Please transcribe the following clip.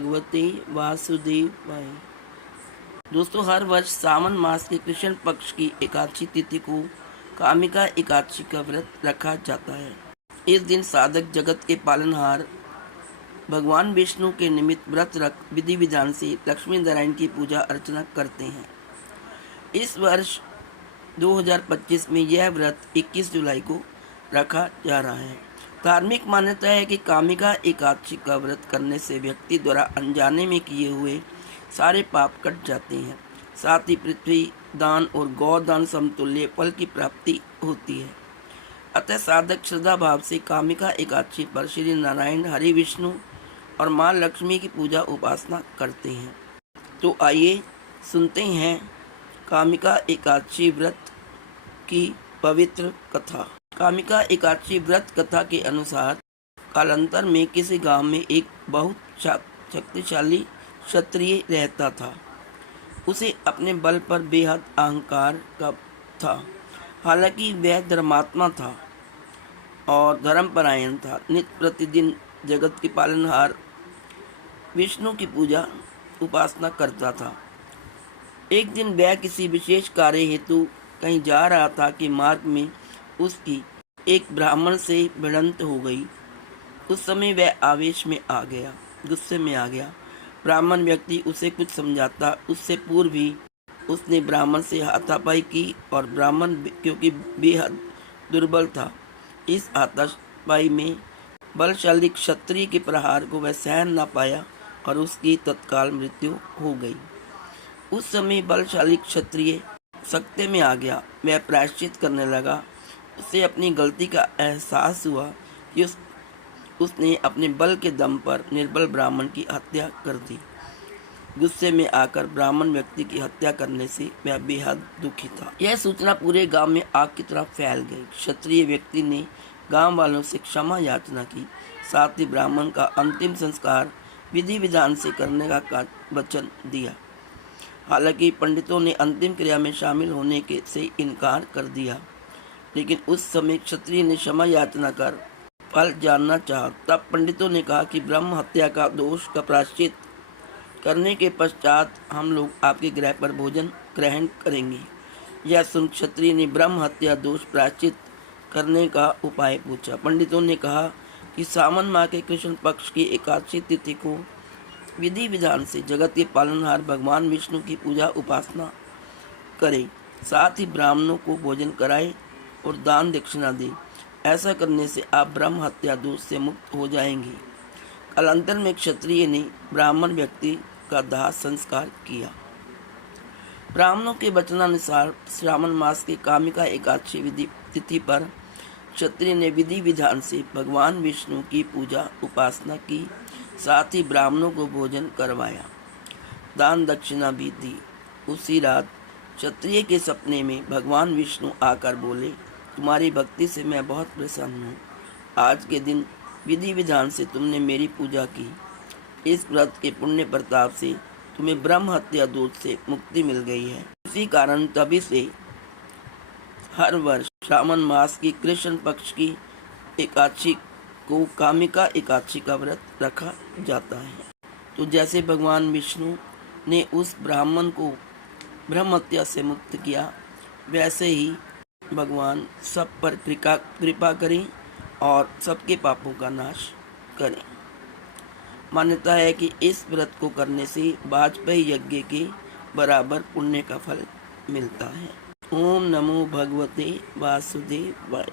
भगवते वासुदेवाय। दोस्तों, हर वर्ष सावन मास के कृष्ण पक्ष की एकादशी तिथि को कामिका एकादशी का व्रत रखा जाता है। इस दिन साधक जगत के पालनहार भगवान विष्णु के निमित्त व्रत रख विधि विधान से लक्ष्मी नारायण की पूजा अर्चना करते हैं। इस वर्ष 2025 में यह व्रत 21 जुलाई को रखा जा रहा है। धार्मिक मान्यता है कि कामिका एकादशी का व्रत करने से व्यक्ति द्वारा अनजाने में किए हुए सारे पाप कट जाते हैं। साथ ही पृथ्वी दान और गौदान समतुल्य फल की प्राप्ति होती है। अतः साधक श्रद्धा भाव से कामिका एकादशी पर श्री नारायण, हरि विष्णु और माँ लक्ष्मी की पूजा उपासना करते हैं। तो आइए सुनते हैं कामिका एकादशी व्रत की पवित्र कथा। कामिका एकादशी व्रत कथा के अनुसार कालांतर में किसी गांव में एक बहुत शक्तिशाली क्षत्रिय रहता था। उसे अपने बल पर बेहद अहंकार का था। हालांकि वह धर्मात्मा था और धर्मपरायण था। नित्य प्रतिदिन जगत के पालनहार विष्णु की पूजा उपासना करता था। एक दिन वह किसी विशेष कार्य हेतु कहीं जा रहा था कि मार्ग में उसकी एक ब्राह्मण से भिड़ंत हो गई। उस समय वह आवेश में आ गया, गुस्से में आ गया। ब्राह्मण व्यक्ति उसे कुछ समझाता उससे पूर्व ही उसने ब्राह्मण से हाथापाई की और ब्राह्मण क्योंकि बेहद दुर्बल था, इस हाथापाई में बलशाली क्षत्रिय के प्रहार को वह सहन न पाया और उसकी तत्काल मृत्यु हो गई। उस समय बलशाली क्षत्रिय सख्ते में आ गया। वह प्रायश्चित करने लगा। उसे अपनी गलती का एहसास हुआ कि उसने अपने बल के दम पर निर्बल ब्राह्मण की हत्या कर दी। गुस्से में आकर ब्राह्मण व्यक्ति की हत्या करने से वह बेहद दुखी था। यह सूचना पूरे गांव में आग की तरह फैल गई। क्षत्रिय व्यक्ति ने गांव वालों से क्षमा याचना की। साथ ही ब्राह्मण का अंतिम संस्कार विधि विधान से करने का वचन दिया। हालांकि पंडितों ने अंतिम क्रिया में शामिल होने के से इनकार कर दिया, लेकिन उस समय क्षत्रिय ने क्षमा याचना कर फल जानना चाहा। तब पंडितों ने कहा कि ब्रह्म हत्या का दोष का प्रायश्चित करने के पश्चात हम लोग आपके गृह पर भोजन ग्रहण करेंगे। यह सुन क्षत्रिय ने ब्रह्म हत्या दोष प्रायश्चित करने का उपाय पूछा। पंडितों ने कहा कि सावन माह के कृष्ण पक्ष की एकादशी तिथि को विधि विधान से जगत के पालनहार भगवान विष्णु की पूजा उपासना करें। साथ ही ब्राह्मणों को भोजन कराएं और दान दक्षिणा दें। ऐसा करने से आप ब्रह्म हत्या दोष से मुक्त हो जाएंगे। कालांतर में क्षत्रिय ने ब्राह्मण व्यक्ति का दाह संस्कार किया। ब्राह्मणों के वचनानुसार श्रावण मास की कामिका एकादशी विधि तिथि पर क्षत्रिय ने विधि विधान से भगवान विष्णु की पूजा उपासना की। साथ ही ब्राह्मणों को भोजन करवाया, दान दक्षिणा भी दी। उसी रात क्षत्रिय के सपने में भगवान विष्णु आकर बोले, तुम्हारी भक्ति से मैं बहुत प्रसन्न हूँ। आज के दिन विधि विधान से तुमने मेरी पूजा की। इस व्रत के पुण्य प्रताप से तुम्हें ब्रह्म हत्या दोष से मुक्ति मिल गई है। इसी कारण तभी से हर वर्ष श्रावण मास की कृष्ण पक्ष की एकादशी को कामिका एकादशी का व्रत रखा जाता है। तो जैसे भगवान विष्णु ने उस ब्राह्मण को ब्रह्म हत्या से मुक्त किया, वैसे ही भगवान सब पर कृपा करें और सबके पापों का नाश करें। मान्यता है कि इस व्रत को करने से वाजपेयी यज्ञ के बराबर पुण्य का फल मिलता है। ओम नमो भगवते वासुदेवाय।